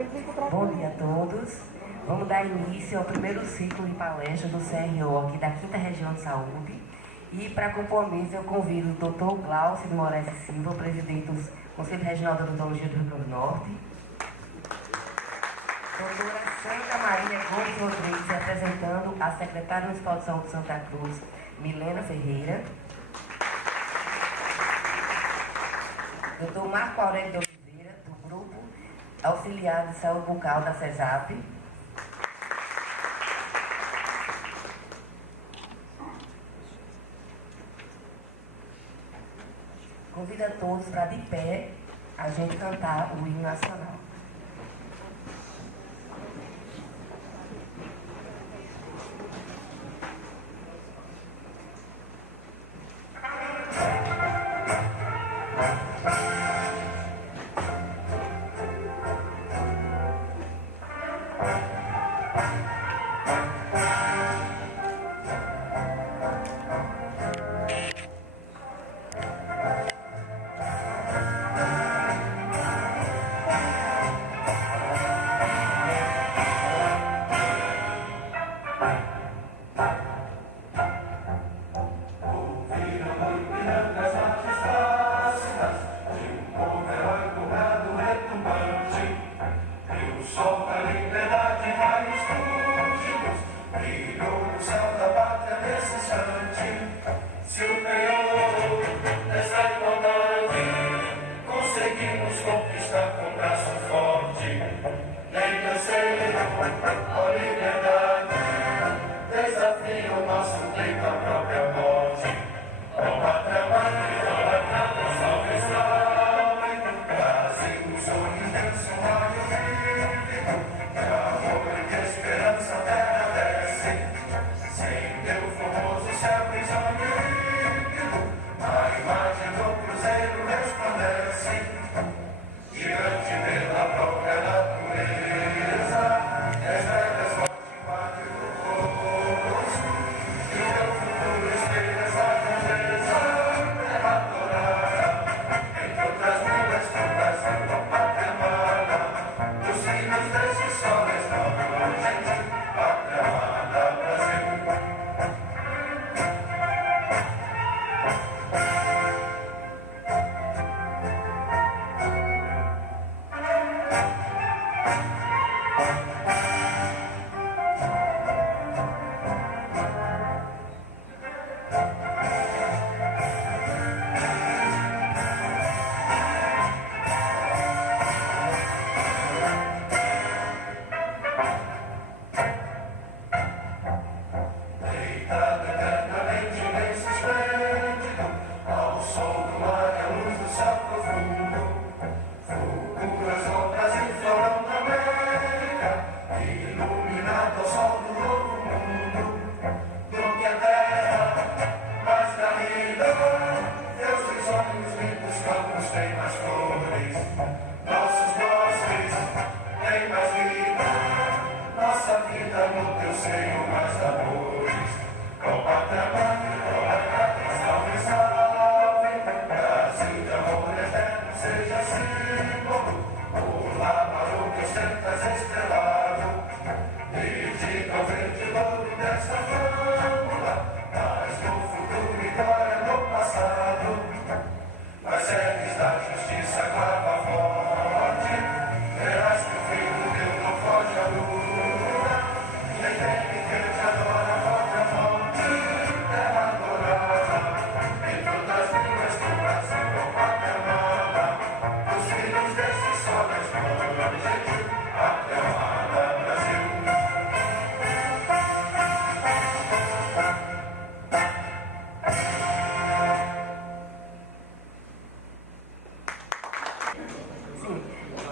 Bom dia a todos. Vamos dar início ao primeiro ciclo de palestras do CRO aqui da 5ª Região de Saúde. E para compor a mesa eu convido o Dr. Glaucio de Moraes e Silva, presidente do Conselho Regional de Odontologia do Rio Grande do Norte. Doutora Santa Maria Gomes Rodrigues, representando a secretária municipal de saúde de Santa Cruz, Milena Ferreira. Dr. Marco Aurélio de Oliveira, do Grupo Auxiliar de Saúde Bucal da CESAP. Convido a todos para, de pé, a gente cantar o hino nacional.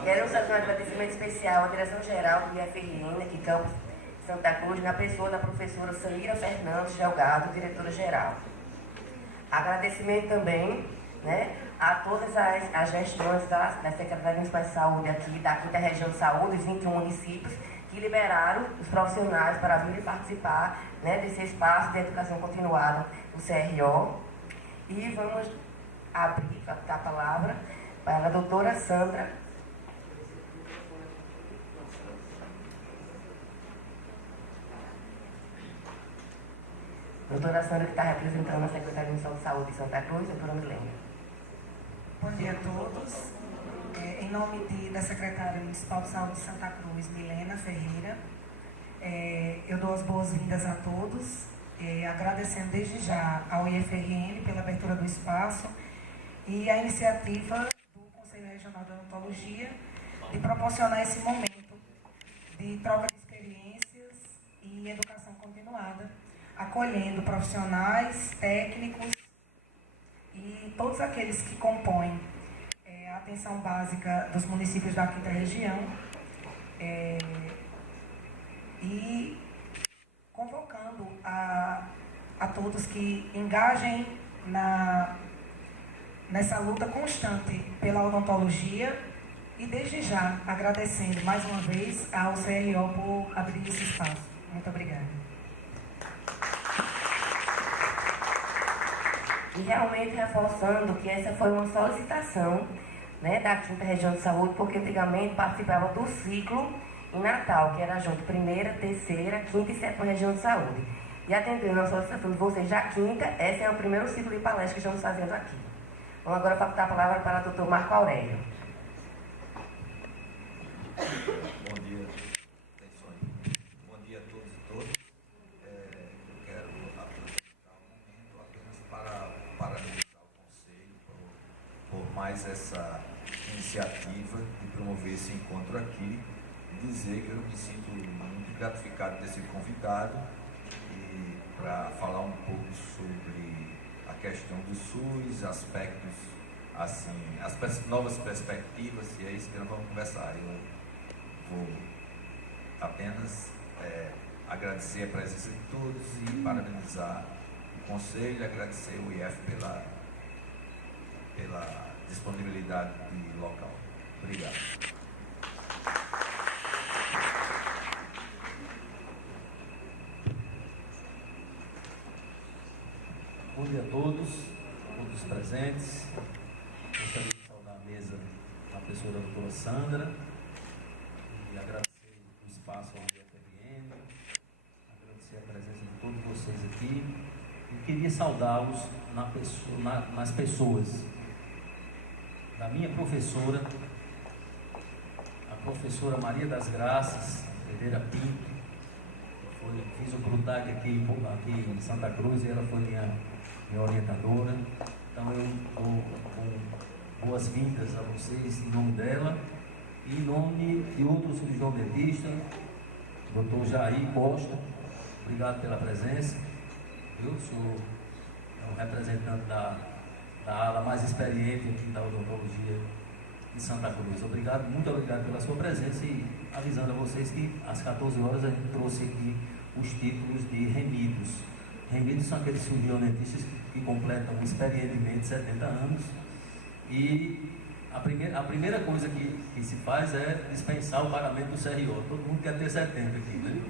Quero fazer um agradecimento especial à Direção-Geral do IFRN, aqui Campus Santa Cruz, na pessoa da professora Samira Fernandes Delgado, diretora-geral. Agradecimento também, a todas as gestões da Secretaria Municipal de Saúde aqui, da 5ª Região de Saúde, os 21 municípios, que liberaram os profissionais para virem participar desse espaço de educação continuada do CRO. E vamos abrir a palavra para a doutora Sandra Doutora Sandra, que está representando a Secretaria Municipal de Saúde de Santa Cruz, doutora Milena. Bom dia a todos. Em nome da Secretária Municipal de Saúde de Santa Cruz, Milena Ferreira, eu dou as boas-vindas a todos, agradecendo desde já ao IFRN pela abertura do espaço e a iniciativa do Conselho Regional de Odontologia de proporcionar esse momento de troca de experiências e educação continuada, acolhendo profissionais, técnicos e todos aqueles que compõem a atenção básica dos municípios da 5ª região, e convocando a todos que engajem nessa luta constante pela odontologia e desde já agradecendo mais uma vez ao CRO por abrir esse espaço. Muito obrigada. E realmente reforçando que essa foi uma solicitação, né, da 5ª Região de Saúde, porque antigamente participava do ciclo em Natal, que era junto 1ª, 3ª, 5ª e 7ª Região de Saúde. E atendendo a solicitação de vocês da 5ª, esse é o primeiro ciclo de palestra que estamos fazendo aqui. Vamos agora facultar a palavra para o doutor Marco Aurélio. Bom dia, bom dia a todos e todas. Eu quero aproveitar o momento apenas para parabenizar o Conselho por mais essa iniciativa de promover esse encontro aqui e dizer que eu me sinto muito gratificado de ter sido convidado e para falar um pouco sobre a questão do SUS, aspectos assim, as novas perspectivas, e é isso que nós vamos conversar. Eu vou apenas agradecer a presença de todos e parabenizar o Conselho e agradecer o IF pela disponibilidade de local. Obrigado. Bom dia a todos os presentes. Gostaria de saudar a mesa a pessoa da doutora Sandra e agradecer o espaço ao IFRN, agradecer a presença de todos vocês aqui e queria saudá-los nas pessoas da minha professora, a professora Maria das Graças Pereira Pinto. Fiz o CRUTAC aqui em Santa Cruz e ela foi minha orientadora. Então eu dou boas-vindas a vocês em nome dela e em nome de outros cirurgiões-dentistas, doutor Jair Costa, obrigado pela presença. Eu sou um representante da ala mais experiente aqui da odontologia de Santa Cruz. Muito obrigado pela sua presença e avisando a vocês que às 14 horas a gente trouxe aqui os títulos de remidos. Remidos são aqueles cirurgiões-dentistas que completam experientemente 70 anos e a primeira coisa que se faz é dispensar o pagamento do CRO. Todo mundo quer ter 70 aqui, né?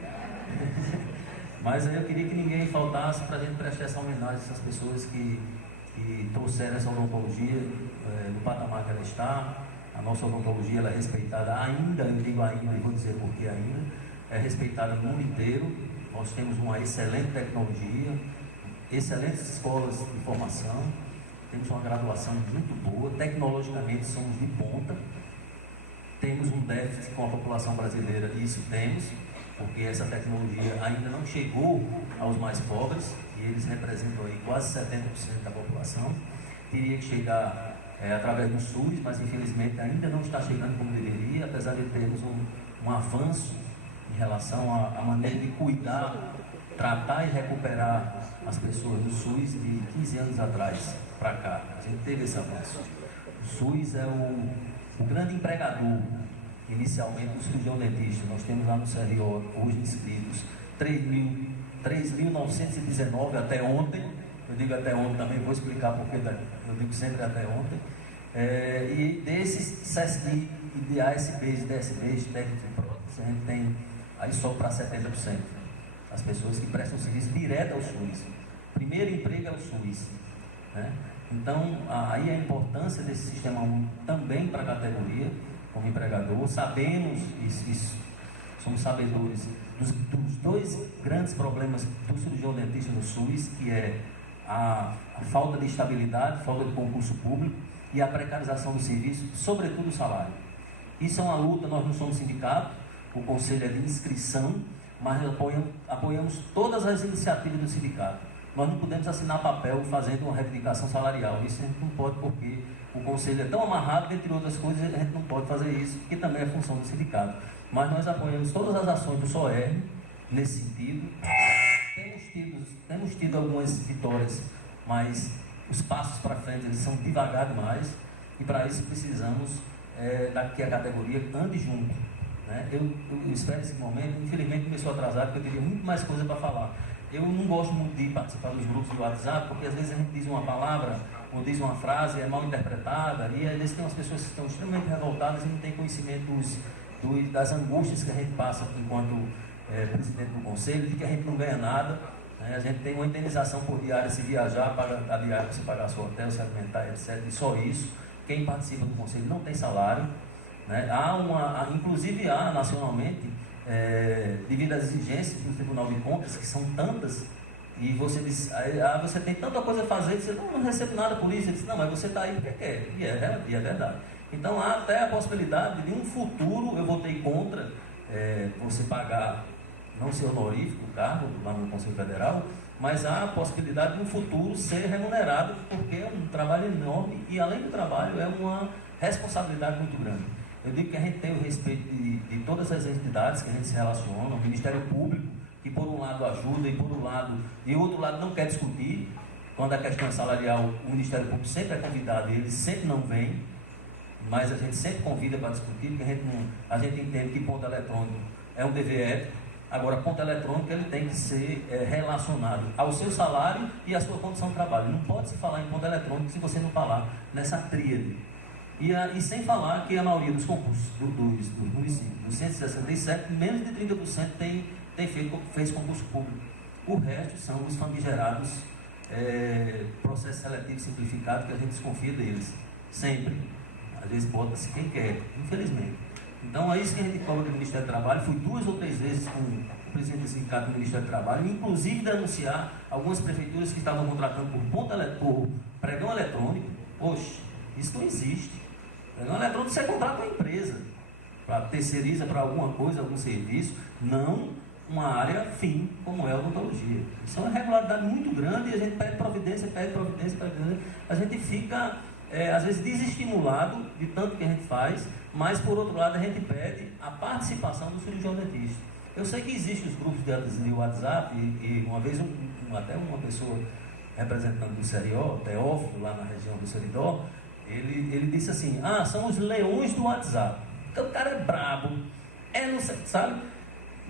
Mas eu queria que ninguém faltasse para a gente prestar essa homenagem a essas pessoas que trouxeram essa odontologia no patamar que ela está. A nossa odontologia ela é respeitada ainda, eu digo ainda e vou dizer por que ainda, é respeitada no mundo inteiro. Nós temos uma excelente tecnologia, excelentes escolas de formação, temos uma graduação muito boa, tecnologicamente somos de ponta, temos um déficit com a população brasileira, e isso temos, porque essa tecnologia ainda não chegou aos mais pobres, e eles representam aí quase 70% da população. Teria que chegar através do SUS, mas infelizmente ainda não está chegando como deveria, apesar de termos um avanço em relação à maneira de cuidar, tratar e recuperar as pessoas do SUS de 15 anos atrás para cá. A gente teve esse avanço. O SUS é o grande empregador, inicialmente, do cirurgião dentista. Nós temos lá no CRO, hoje inscritos, 3.919 até ontem. Eu digo até ontem também, vou explicar porque eu digo sempre até ontem. E desses de ASPs, DSPs, técnicos de prótese, a gente tem aí só para 70%. As pessoas que prestam serviço direto ao SUS. Primeiro emprego é o SUS, né? Então, aí a importância desse sistema único também para a categoria, como empregador. Sabemos, isso somos sabedores dos dois grandes problemas do cirurgião dentista no SUS, que é a falta de estabilidade, falta de concurso público e a precarização do serviço, sobretudo o salário. Isso é uma luta, nós não somos sindicato, o conselho é de inscrição, mas apoiamos todas as iniciativas do sindicato. Nós não podemos assinar papel fazendo uma reivindicação salarial, isso a gente não pode, porque o conselho é tão amarrado, entre outras coisas, a gente não pode fazer isso, que também é função do sindicato. Mas nós apoiamos todas as ações do SOERN nesse sentido. Temos tido algumas vitórias, mas os passos para frente eles são devagar demais, e para isso precisamos que a categoria ande junto. Né? Eu espero esse momento, infelizmente começou atrasado, porque eu teria muito mais coisa para falar. Eu não gosto muito de participar dos grupos do WhatsApp, porque às vezes a gente diz uma palavra ou diz uma frase, é mal interpretada, e às vezes tem umas pessoas que estão extremamente revoltadas e não têm conhecimento das angústias que a gente passa enquanto presidente do conselho, de que a gente não ganha nada. Né? A gente tem uma indenização por diária se viajar, paga a diária para você pagar seu hotel, se alimentar, etc. E só isso. Quem participa do conselho não tem salário. Né? Inclusive há nacionalmente, devido às exigências do Tribunal de Contas, que são tantas, e você diz, você tem tanta coisa a fazer, você não recebe nada por isso. Ele diz, não, mas você está aí porque quer, e é verdade. Então há até a possibilidade de um futuro, eu votei contra você pagar, não ser honorífico o cargo lá no Conselho Federal, mas há a possibilidade de um futuro ser remunerado, porque é um trabalho enorme e além do trabalho é uma responsabilidade muito grande. Eu digo que a gente tem o respeito de todas as entidades que a gente se relaciona, o Ministério Público, que por um lado ajuda e outro lado não quer discutir. Quando a questão é salarial, o Ministério Público sempre é convidado e ele sempre não vem, mas a gente sempre convida para discutir, porque a gente entende que ponto eletrônico é um dever ético. Agora, ponto eletrônico ele tem que ser relacionado ao seu salário e à sua condição de trabalho. Não pode se falar em ponto eletrônico se você não falar nessa tríade. E sem falar que a maioria dos concursos dos municípios, dos 167, menos de 30% fez concurso público. O resto são os famigerados processos seletivos simplificados, que a gente desconfia deles. Sempre. Às vezes bota-se quem quer, infelizmente. Então é isso que a gente cobra do Ministério do Trabalho. Fui 2 ou 3 vezes com o presidente do sindicato do Ministério do Trabalho, inclusive denunciar algumas prefeituras que estavam contratando por pregão eletrônico. Poxa, isso não existe. Pregão eletrônico você contrata uma empresa, terceiriza para alguma coisa, algum serviço, não uma área fim como é a odontologia. Isso é uma irregularidade muito grande e a gente pede providência. A gente fica, às vezes, desestimulado de tanto que a gente faz, mas, por outro lado, a gente pede a participação do cirurgião dentista. Eu sei que existem os grupos de WhatsApp e uma vez até uma pessoa representante do CRO, Teófilo, lá na região do Seridó, ele disse assim, são os leões do WhatsApp. Então o cara é brabo, não sei, sabe?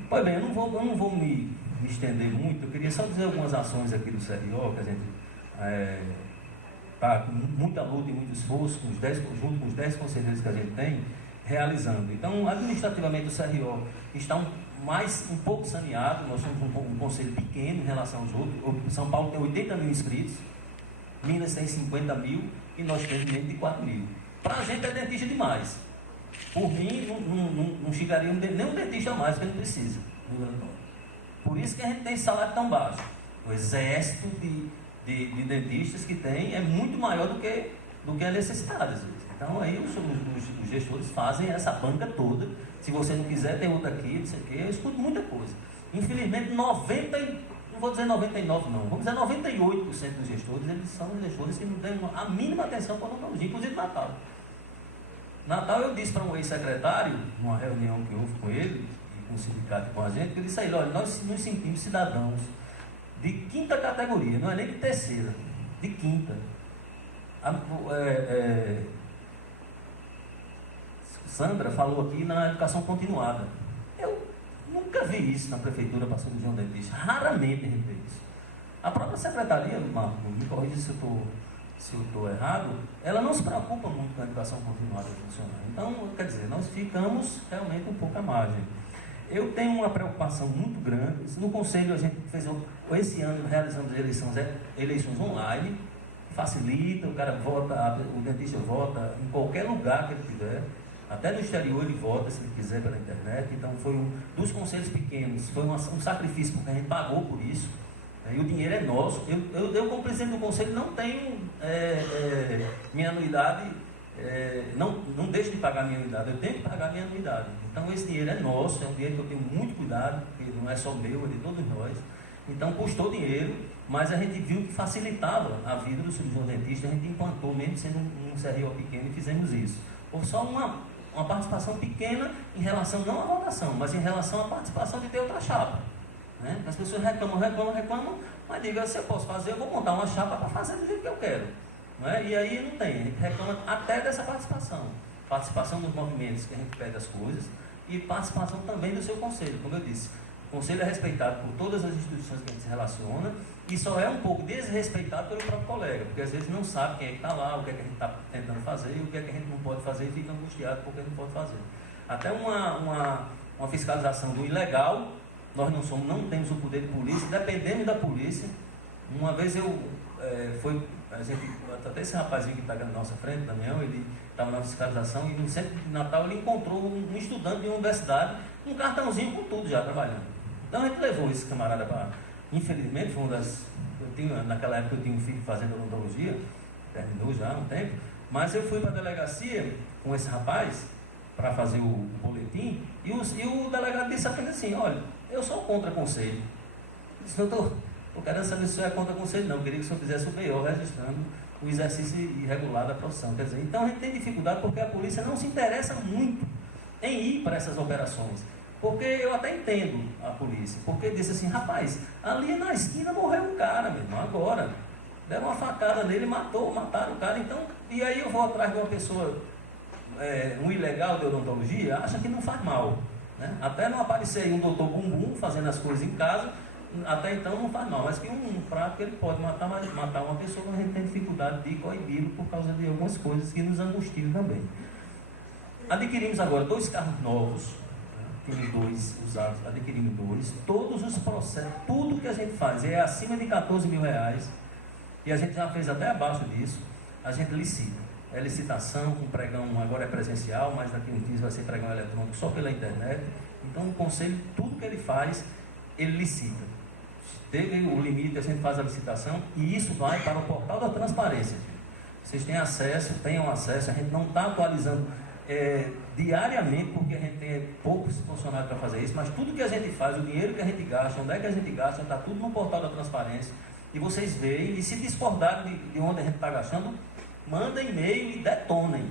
Pois bem, eu não vou me estender muito, eu queria só dizer algumas ações aqui do CRO, que a gente está com muita luta e muito esforço, junto com os 10 conselheiros que a gente tem, realizando. Então, administrativamente, o CRO está um pouco saneado, nós somos um conselho pequeno em relação aos outros. São Paulo tem 80 mil inscritos, Minas tem 50 mil e nós temos menos de 4 mil. Para a gente é dentista demais. Por mim, não chegaria nem um dentista a mais, porque não precisa. Por isso que a gente tem salário tão baixo. O exército de dentistas que tem é muito maior do que a necessidade, às vezes. Então, aí os gestores fazem essa banca toda. Se você não quiser, tem outra aqui, não sei o quê. Eu escuto muita coisa. Infelizmente, não vou dizer 99, não. Vamos dizer 98% dos gestores, eles são gestores que não têm a mínima atenção para a odontologia, inclusive Natal. Natal, eu disse para um ex-secretário, numa reunião que houve com ele, e com o sindicato e com a gente, que eu disse a ele, olha, nós nos sentimos cidadãos de quinta categoria, não é nem de terceira, de quinta. Sandra falou aqui na educação continuada. Eu nunca vi isso na prefeitura para cirurgião dentista. Raramente a gente vê isso. A própria secretaria, Marco, me corrija se eu estou errado, ela não se preocupa muito com a educação continuada funcionar. Então, quer dizer, nós ficamos realmente um pouco à margem. Eu tenho uma preocupação muito grande. No Conselho, a gente fez, esse ano, realizamos eleições online, facilita, o cara vota, o dentista vota em qualquer lugar que ele tiver. Até no exterior ele vota, se ele quiser, pela internet. Então foi um dos conselhos pequenos, foi um sacrifício, porque a gente pagou por isso. E o dinheiro é nosso. Eu como presidente do conselho, não tenho minha anuidade, não deixo de pagar minha anuidade, eu tenho que pagar minha anuidade. Então esse dinheiro é nosso, é um dinheiro que eu tenho muito cuidado, porque não é só meu, é de todos nós. Então custou dinheiro, mas a gente viu que facilitava a vida do cirurgião dentista, a gente implantou, mesmo sendo um CRO pequeno, e fizemos isso. Houve só uma participação pequena em relação, não à votação, mas em relação à participação de ter outra chapa. Né? As pessoas reclamam, mas diga, se eu posso fazer, eu vou montar uma chapa para fazer do jeito que eu quero. Não é? E aí não tem, a gente reclama até dessa participação dos movimentos que a gente pede as coisas, e participação também do seu conselho, como eu disse. O conselho é respeitado por todas as instituições que a gente se relaciona, e só é um pouco desrespeitado pelo próprio colega, porque às vezes não sabe quem é que está lá, o que é que a gente está tentando fazer, e o que é que a gente não pode fazer, e fica angustiado porque não pode fazer. Até uma fiscalização do ilegal, nós não temos o poder de polícia, dependemos da polícia. Uma vez até esse rapazinho que está aqui na nossa frente, Damião, ele estava na fiscalização, e no centro de Natal ele encontrou um estudante de uma universidade, um cartãozinho com tudo já trabalhando. Então a gente levou esse camarada para... Infelizmente, foi naquela época eu tinha um filho fazendo odontologia, terminou já há um tempo, mas eu fui para a delegacia com esse rapaz para fazer o boletim, e o delegado disse apenas assim: olha, eu sou contra conselho. Eu disse: eu estou querendo saber se o senhor é contra conselho. Não, eu queria que o senhor fizesse o BO registrando o exercício irregular da profissão. Quer dizer, então a gente tem dificuldade porque a polícia não se interessa muito em ir para essas operações. Porque eu até entendo a polícia, porque disse assim: rapaz, ali na esquina morreu um cara, meu irmão, agora deram uma facada nele, mataram o cara. Então, e aí eu vou atrás de uma pessoa, um ilegal de odontologia, acha que não faz mal, né? Até não aparecer aí um doutor bumbum fazendo as coisas em casa, até então não faz mal, mas que um prático ele pode matar uma pessoa, mas a gente tem dificuldade de coibi-lo por causa de algumas coisas que nos angustiam também. Adquirimos agora 2 carros novos, temos 2 usados, adquirimos 2. Todos os processos, tudo que a gente faz é acima de R$14 mil, e a gente já fez até abaixo disso. A gente licita, é licitação com pregão, agora é presencial, mas daqui a uns dias vai ser pregão eletrônico só pela internet. Então o conselho, tudo que ele faz, ele licita. Teve o limite, a gente faz a licitação, e isso vai para o portal da transparência. Vocês tenham acesso, a gente não está atualizando diariamente, porque a gente tem poucos funcionários para fazer isso, mas tudo que a gente faz, o dinheiro que a gente gasta, onde é que a gente gasta, está tudo no portal da transparência, e vocês veem, e se discordarem de onde a gente está gastando, mandem e-mail e detonem.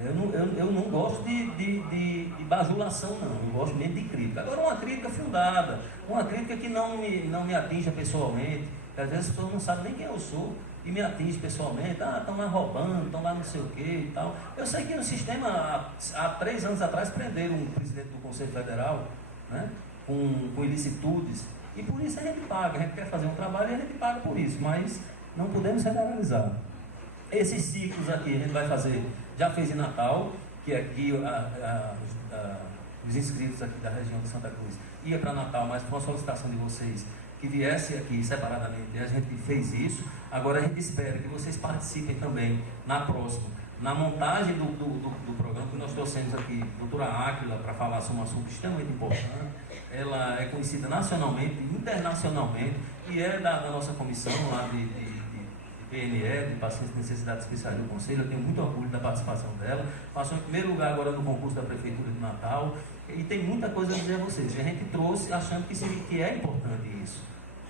Eu não gosto de bajulação, não, eu gosto mesmo de crítica. Agora, uma crítica fundada, uma crítica que não me atinja pessoalmente, que às vezes as pessoas não sabem nem quem eu sou, e me atinge pessoalmente: estão lá roubando, estão lá não sei o que e tal. Eu sei que no sistema, há 3 anos atrás, prenderam um presidente do Conselho Federal, né, com ilicitudes, e por isso a gente paga. A gente quer fazer um trabalho e a gente paga por isso, mas não podemos generalizar. Esses ciclos aqui a gente vai fazer, já fez em Natal, que aqui os inscritos aqui da região de Santa Cruz ia para Natal, mas foi uma solicitação de vocês que viesse aqui separadamente, e a gente fez isso. Agora a gente espera que vocês participem também na próxima, na montagem do programa, que nós trouxemos aqui a doutora Áquila para falar sobre um assunto extremamente importante. Ela é conhecida nacionalmente, internacionalmente, e é da nossa comissão lá de PNE, de pacientes de necessidades especiais do Conselho. Eu tenho muito orgulho da participação dela. Passou em primeiro lugar agora no concurso da Prefeitura de Natal, e tem muita coisa a dizer a vocês. A gente trouxe achando que é importante isso.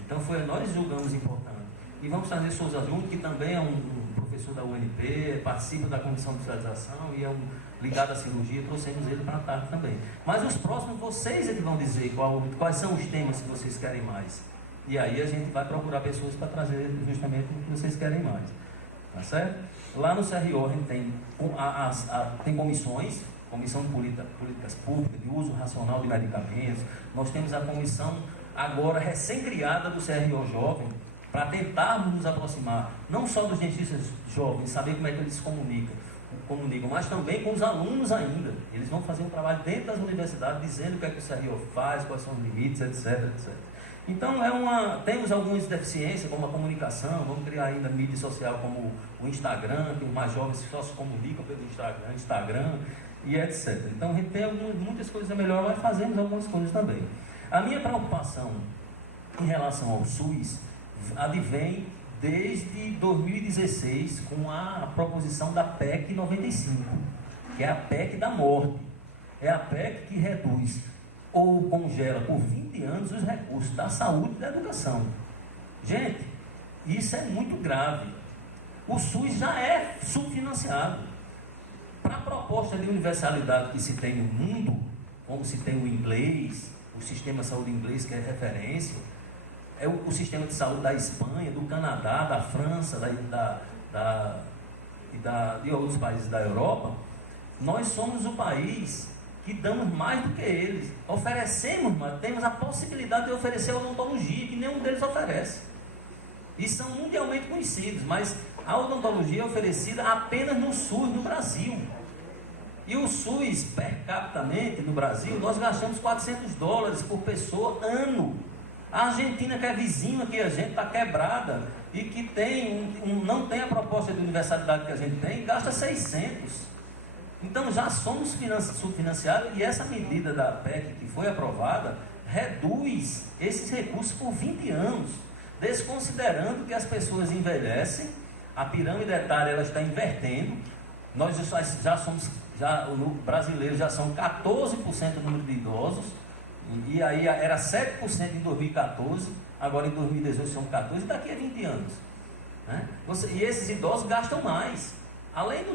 Então nós julgamos importante. E vamos trazer Souza Junto, que também é um professor da UNP, participa da comissão de fiscalização e é ligado à cirurgia, trouxemos ele para a tarde também. Mas os próximos, vocês é que vão dizer quais são os temas que vocês querem mais. E aí a gente vai procurar pessoas para trazer justamente o que vocês querem mais. Tá certo? Lá no CRO a gente tem comissões, comissão de políticas públicas, de uso racional de medicamentos. Nós temos a comissão agora recém-criada do CRO Jovem, para tentarmos nos aproximar, não só dos dentistas jovens, saber como é que eles se comunicam, mas também com os alunos ainda. Eles vão fazer um trabalho dentro das universidades, dizendo o que é que o CRO faz, quais são os limites, etc, etc. Então, temos algumas deficiências, como a comunicação, vamos criar ainda mídia social como o Instagram, que os mais jovens só se comunicam pelo Instagram e etc. Então, a gente tem muitas coisas a melhorar, mas fazemos algumas coisas também. A minha preocupação em relação ao SUS advém desde 2016 com a proposição da PEC 95, que é a PEC da morte. É a PEC que reduz ou congela por 20 anos os recursos da saúde e da educação. Gente, isso é muito grave. O SUS já é subfinanciado. Para a proposta de universalidade que se tem no mundo, como se tem o inglês, o sistema de saúde inglês, que é referência, é o sistema de saúde da Espanha, do Canadá, da França, de outros países da Europa. Nós somos o país que damos mais do que eles, oferecemos, mas temos a possibilidade de oferecer odontologia, que nenhum deles oferece. E são mundialmente conhecidos, mas a odontologia é oferecida apenas no SUS no Brasil. E o SUS, per capita no Brasil, nós gastamos $400 por pessoa ano. A Argentina, que é vizinha que a gente, está quebrada e que não tem a proposta de universalidade que a gente tem, gasta 600. Então já somos subfinanciados e essa medida da PEC que foi aprovada reduz esses recursos por 20 anos, desconsiderando que as pessoas envelhecem, a pirâmide etária ela está invertendo, nós no brasileiro já são 14% do número de idosos, e aí era 7% em 2014, agora em 2018 são 14%, e daqui a 20 anos. Né? E esses idosos gastam mais. Além do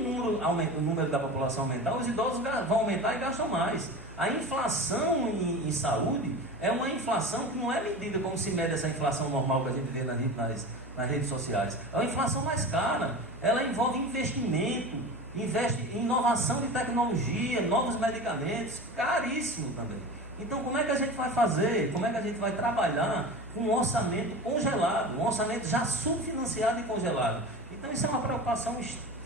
número da população aumentar, os idosos vão aumentar e gastam mais. A inflação em saúde é uma inflação que não é medida como se mede essa inflação normal que a gente vê nas redes sociais. É uma inflação mais cara. Ela envolve investimento, investe em inovação de tecnologia, novos medicamentos, caríssimo também. Então, como é que a gente vai fazer? Como é que a gente vai trabalhar com um orçamento congelado, um orçamento já subfinanciado e congelado? Então, isso é uma preocupação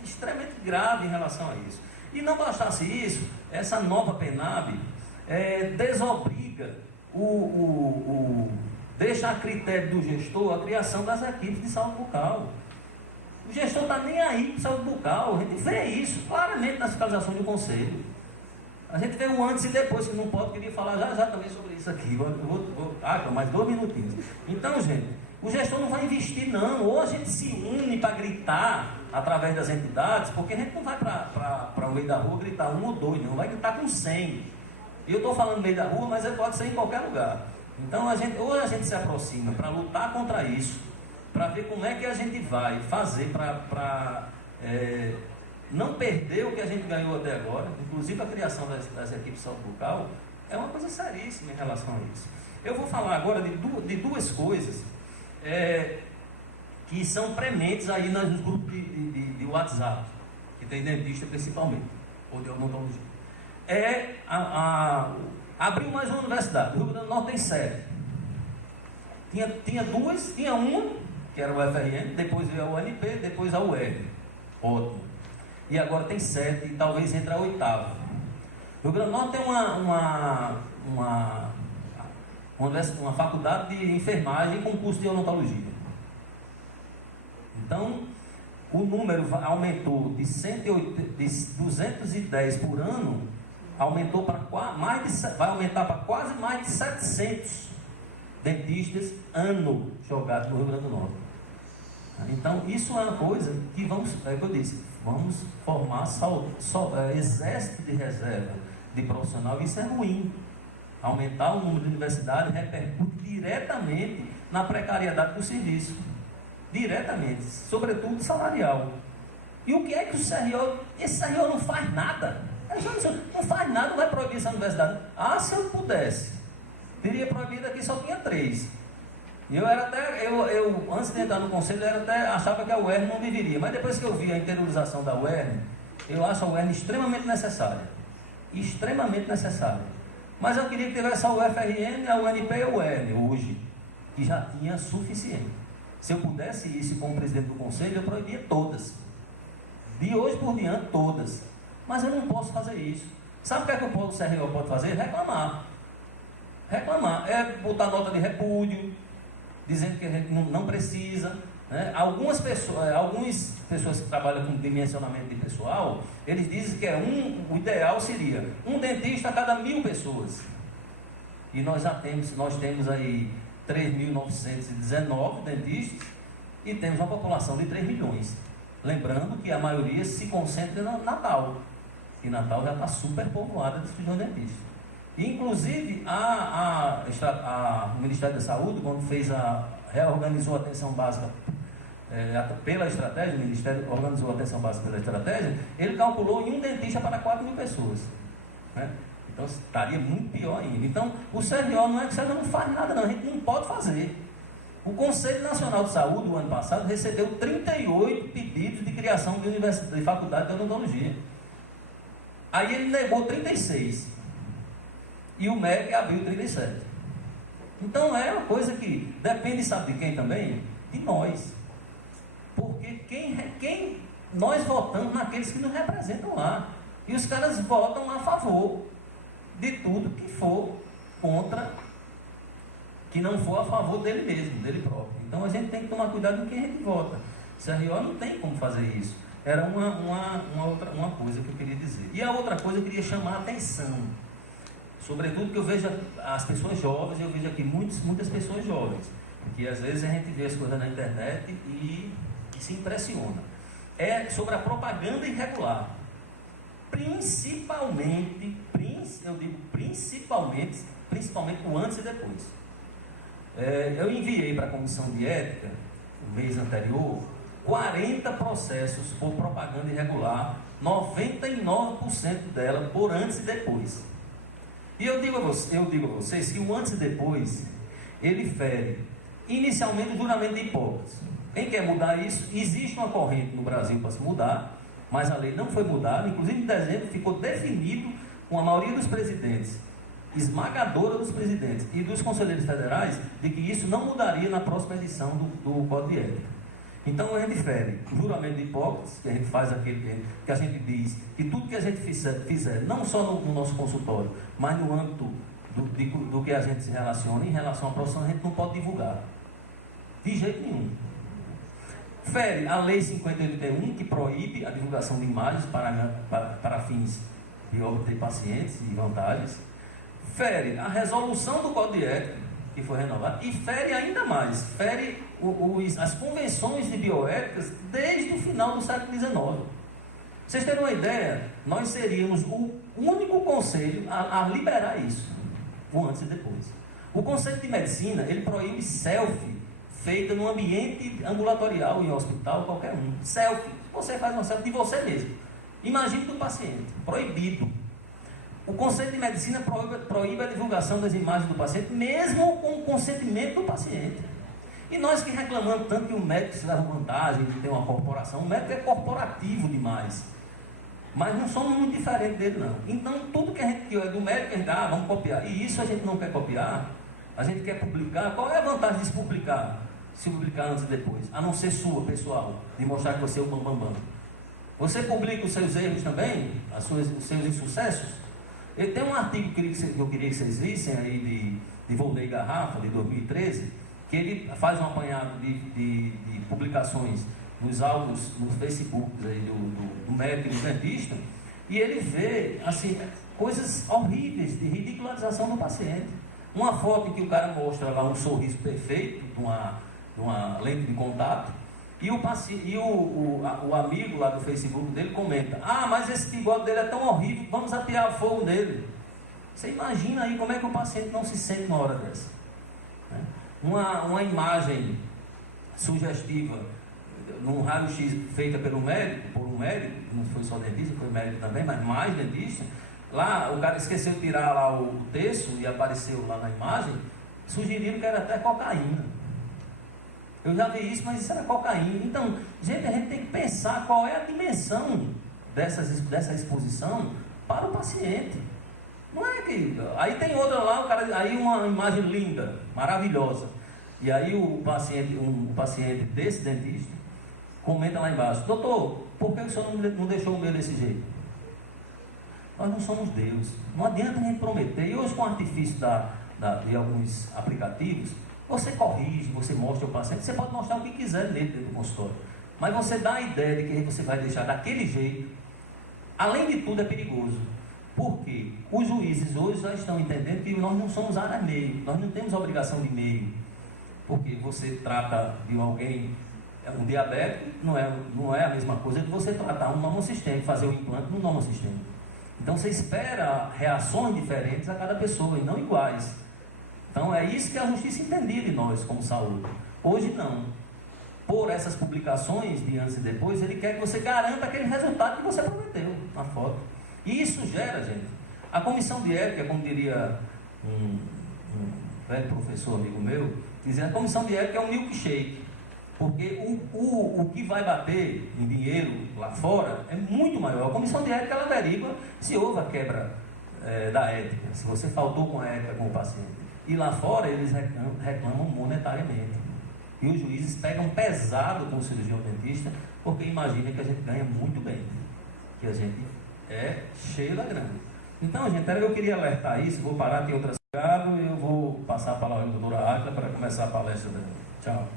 extremamente grave em relação a isso. E não bastasse isso, essa nova PENAB desobriga, deixa a critério do gestor a criação das equipes de saúde bucal. O gestor está nem aí para saúde bucal, a gente vê isso claramente na fiscalização do conselho. A gente vê o antes e depois, que não pode, queria falar já também sobre isso aqui, mais 2 minutinhos. Então, gente, o gestor não vai investir não, ou a gente se une para gritar através das entidades, porque a gente não vai para o meio da rua gritar 1 ou 2, não, vai gritar com 100. E eu estou falando no meio da rua, mas pode ser em qualquer lugar. Então, ou a gente se aproxima para lutar contra isso, para ver como é que a gente vai fazer para não perder o que a gente ganhou até agora, inclusive a criação das equipes de saúde bucal, é uma coisa seríssima em relação a isso. Eu vou falar agora de 2 coisas que são prementes aí nos grupos de WhatsApp, que tem dentista principalmente, ou de odontologia. Abriu mais uma universidade, o Rio Grande do Norte tem 7. Tinha 2, tinha uma, que era o UFRN, depois veio a UNP, depois a UERN. Ótimo. E agora tem 7, e talvez entre a 8ª. O Rio Grande do Norte tem uma faculdade de enfermagem com curso de odontologia. Então, o número aumentou de 210 por ano, aumentou para vai aumentar para quase mais de 700 dentistas ano jogados no Rio Grande do Norte. Então, isso é uma coisa que vamos formar exército de reserva de profissional, e isso é ruim. Aumentar o número de universidades repercute diretamente na precariedade do serviço. Diretamente, sobretudo salarial. E o que é que esse CRO não faz nada? Não faz nada, não vai proibir essa universidade. Se eu pudesse, teria proibido aqui, só tinha 3. E eu antes de entrar no conselho, eu até achava que a UERN não deveria, mas depois que eu vi a interiorização da UERN, eu acho a UERN extremamente necessária. Extremamente necessária. Mas eu queria que tivesse a UFRN, a UNP e a UERN hoje, que já tinha suficiente. Se eu pudesse isso como presidente do conselho, eu proibia todas. De hoje por diante, todas. Mas eu não posso fazer isso. Sabe o que é que o CRO pode fazer? Reclamar. Reclamar, é botar nota de repúdio, dizendo que a gente não precisa. Né? Algumas pessoas que trabalham com dimensionamento de pessoal, eles dizem que o ideal seria um dentista a cada 1.000 pessoas. E nós temos aí 3.919 dentistas e temos uma população de 3 milhões. Lembrando que a maioria se concentra no Natal. E Natal já está super povoada de cirurgião dentista. Inclusive, o Ministério da Saúde, quando reorganizou a atenção básica pela estratégia, o Ministério organizou a atenção básica pela estratégia, ele calculou em um dentista para 4.000 pessoas. Né? Então, estaria muito pior ainda. Então, o CRO não é que o CRO não faz nada, não. A gente não pode fazer. O Conselho Nacional de Saúde, o ano passado, recebeu 38 pedidos de criação de faculdade de odontologia. Aí ele negou 36. E o MEC abriu 37. Então é uma coisa que depende, sabe de quem também? De nós. Porque nós votamos naqueles que nos representam lá. E os caras votam a favor de tudo que for contra, que não for a favor dele mesmo, dele próprio. Então a gente tem que tomar cuidado com quem a gente vota. CRO não tem como fazer isso. Era uma coisa que eu queria dizer. E a outra coisa eu queria chamar a atenção. Sobretudo que eu vejo as pessoas jovens, eu vejo aqui muitas pessoas jovens, porque às vezes a gente vê as coisas na internet e se impressiona. É sobre a propaganda irregular. Principalmente o antes e depois. Eu enviei para a Comissão de Ética, no mês anterior, 40 processos por propaganda irregular, 99% dela por antes e depois. E eu digo a vocês que o antes e depois, ele fere inicialmente o juramento de Hipócrates. Quem quer mudar isso? Existe uma corrente no Brasil para se mudar, mas a lei não foi mudada. Inclusive em dezembro ficou definido com a maioria dos presidentes, esmagadora dos presidentes e dos conselheiros federais, de que isso não mudaria na próxima edição do Código de Ética. Então a gente fere o juramento de Hipócrates, que a gente faz que a gente diz que tudo que a gente fizer não só no nosso consultório, mas no âmbito do que a gente se relaciona, em relação à profissão, a gente não pode divulgar. De jeito nenhum. Fere a Lei 5081, que proíbe a divulgação de imagens para fins de obter pacientes e vantagens. Fere a resolução do Código de Ética, que foi renovado, e fere ainda mais, fere as convenções de bioéticas desde o final do século XIX. Vocês terem uma ideia, nós seríamos o único conselho a liberar isso, o antes e depois. O Conselho de Medicina, ele proíbe selfie feita no ambiente ambulatorial, em hospital, qualquer um. Selfie, você faz uma selfie de você mesmo. Imagine do paciente, proibido. O Conselho de Medicina proíbe a divulgação das imagens do paciente, mesmo com o consentimento do paciente. E nós que reclamamos tanto que o médico se leva vantagem de ter uma corporação, o médico é corporativo demais. Mas não somos muito diferentes dele, não. Então, tudo que é do médico, a gente vamos copiar. E isso a gente não quer copiar, a gente quer publicar. Qual é a vantagem de se publicar? Se publicar antes e depois, a não ser sua, pessoal, de mostrar que você é o bambambam. Você publica os seus erros também, os seus insucessos. Ele tem um artigo que eu queria que vocês vissem aí de Volney Garrafa, de 2013, que ele faz um apanhado de publicações nos áudios, nos Facebooks aí do médico e do dentista, e ele vê assim, coisas horríveis de ridicularização do paciente. Uma foto em que o cara mostra lá um sorriso perfeito de uma lente de contato, e o amigo lá do Facebook dele comenta: mas esse bigode dele é tão horrível, vamos atear fogo nele. Você imagina aí como é que o paciente não se sente numa hora dessa, né? Uma imagem sugestiva num raio-x feita por um médico, não foi só dentista, foi médico também, mas mais dentista. Lá o cara esqueceu de tirar lá o terço e apareceu lá na imagem, sugerindo que era até cocaína. Eu já vi isso, mas isso era cocaína. Então, gente, a gente tem que pensar qual é a dimensão dessa exposição para o paciente. Não é que... Aí tem outra lá, aí uma imagem linda, maravilhosa. E aí um paciente desse dentista comenta lá embaixo: doutor, por que o senhor não deixou o meu desse jeito? Nós não somos Deus. Não adianta a gente prometer. E hoje, com o artifício de alguns aplicativos, você corrige, você mostra ao paciente, você pode mostrar o que quiser nele dentro do consultório. Mas você dá a ideia de que você vai deixar daquele jeito, além de tudo é perigoso. Porque os juízes hoje já estão entendendo que nós não somos área meio, nós não temos obrigação de meio. Porque você trata de alguém, um diabético, não é a mesma coisa que você tratar um normosistêmico, fazer o implante no normosistêmico. Então você espera reações diferentes a cada pessoa e não iguais. Então é isso que a justiça entendia de nós como saúde. Hoje não. Por essas publicações de antes e depois, ele quer que você garanta aquele resultado que você prometeu na foto. E isso gera, gente. A comissão de ética, como diria um velho professor amigo meu, dizia, a comissão de ética é um milkshake. Porque o que vai bater em dinheiro lá fora é muito maior. A comissão de ética, ela averigua se houve a quebra da ética, se você faltou com a ética com o paciente. E lá fora eles reclamam monetariamente. E os juízes pegam pesado com o cirurgião dentista, porque imagina que a gente ganha muito bem, que a gente é cheio da grana. Então, gente, eu queria alertar isso, vou parar, tem outras e eu vou passar a palavra à doutora Águila para começar a palestra dela. Tchau.